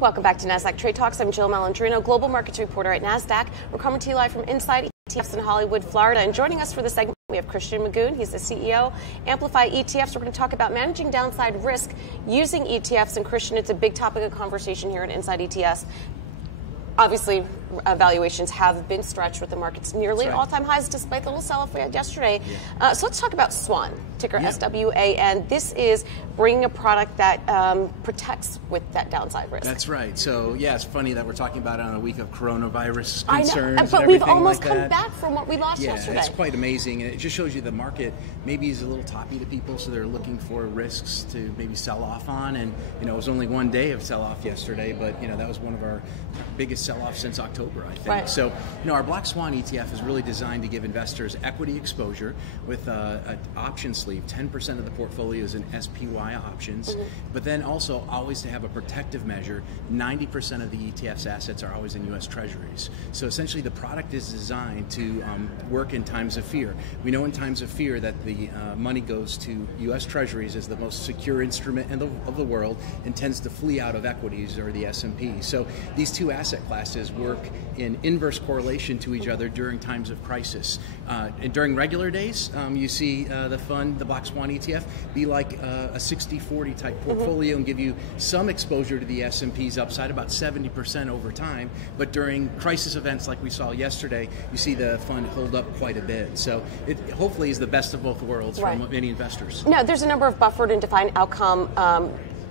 Welcome back to Nasdaq Trade Talks. I'm Jill Malandrino, global markets reporter at Nasdaq. We're coming to you live from Inside ETFs in Hollywood, Florida. And joining us for the segment, we have Christian Magoon. He's the CEO, Amplify ETFs. We're going to talk about managing downside risk using ETFs. And Christian, it's a big topic of conversation here at Inside ETFs. Obviously, valuations have been stretched with the markets nearly at all-time highs, despite the little sell-off we had yesterday. So let's talk about SWAN, ticker SWAN. This is bringing a product that protects with that downside risk. That's right. So, yeah, it's funny that we're talking about it on a week of coronavirus concerns. I know, but we've almost come back from what we lost yesterday. Yeah, it's quite amazing. And it just shows you the market maybe is a little toppy to people, so they're looking for risks to maybe sell off on. And, you know, it was only one day of sell-off yesterday, but, you know, that was one of our biggest sell-off since October, I think. Right. So, you know, our Black Swan ETF is really designed to give investors equity exposure with an option sleeve. 10% of the portfolio is in SPY options, but then also always to have a protective measure. 90% of the ETF's assets are always in U.S. Treasuries. So essentially the product is designed to work in times of fear. We know in times of fear that the money goes to U.S. Treasuries as the most secure instrument of the world and tends to flee out of equities or the S&P. So these two asset classes work in inverse correlation to each other during times of crisis. And during regular days, you see the fund, the Black Swan ETF, be like a 60-40 type portfolio and give you some exposure to the S&P's upside, about 70% over time. But during crisis events like we saw yesterday, you see the fund hold up quite a bit. So it hopefully is the best of both worlds for many investors. Now, there's a number of buffered and defined outcome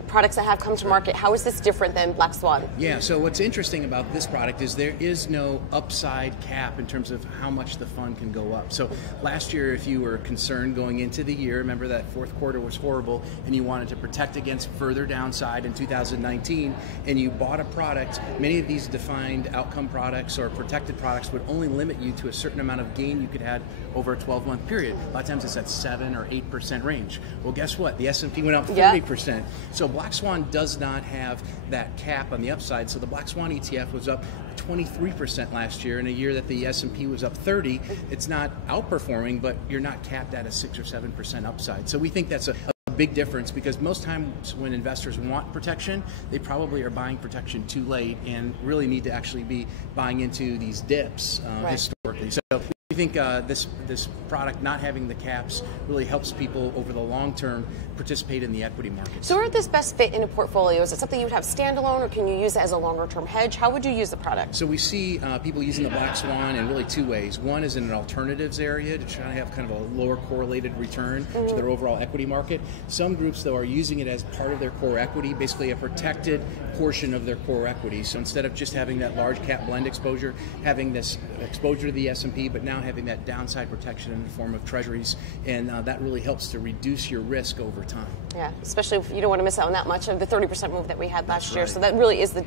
products that have come to market. How is this different than Black Swan? Yeah, so what's interesting about this product is there is no upside cap in terms of how much the fund can go up. So last year, if you were concerned going into the year, remember that fourth quarter was horrible and you wanted to protect against further downside in 2019, and you bought a product, many of these defined outcome products or protected products would only limit you to a certain amount of gain you could have over a 12-month period. A lot of times it's at 7 or 8% range. Well, guess what? The S&P went up 30%. So Black Swan does not have that cap on the upside. So the Black Swan ETF was up 23% last year in a year that the S&P was up 30. It's not outperforming, but you're not capped at a 6 or 7% upside. So we think that's a big difference, because most times when investors want protection, they probably are buying protection too late and really need to actually be buying into these dips historically. So we think this product not having the caps really helps people over the long term participate in the equity markets. So where would this best fit in a portfolio? Is it something you would have standalone, or can you use it as a longer term hedge? How would you use the product? So we see people using the Black Swan in really two ways. One is in an alternatives area to try to have kind of a lower correlated return to their overall equity market. Some groups, though, are using it as part of their core equity, basically a protected portion of their core equity. So instead of just having that large cap blend exposure, having this exposure to the S&P, but now having that downside protection in the form of treasuries, and that really helps to reduce your risk over time. Yeah, especially if you don't want to miss out on that much of the 30% move that we had last year. So that really is the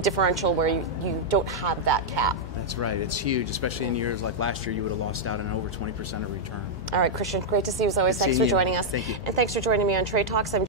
differential where you don't have that cap. That's right. It's huge, especially in years like last year. You would have lost out on over 20% of return. All right, Christian, great to see you as always. Thanks for joining us. Thank you. And thanks for joining me on Trade Talks. I'm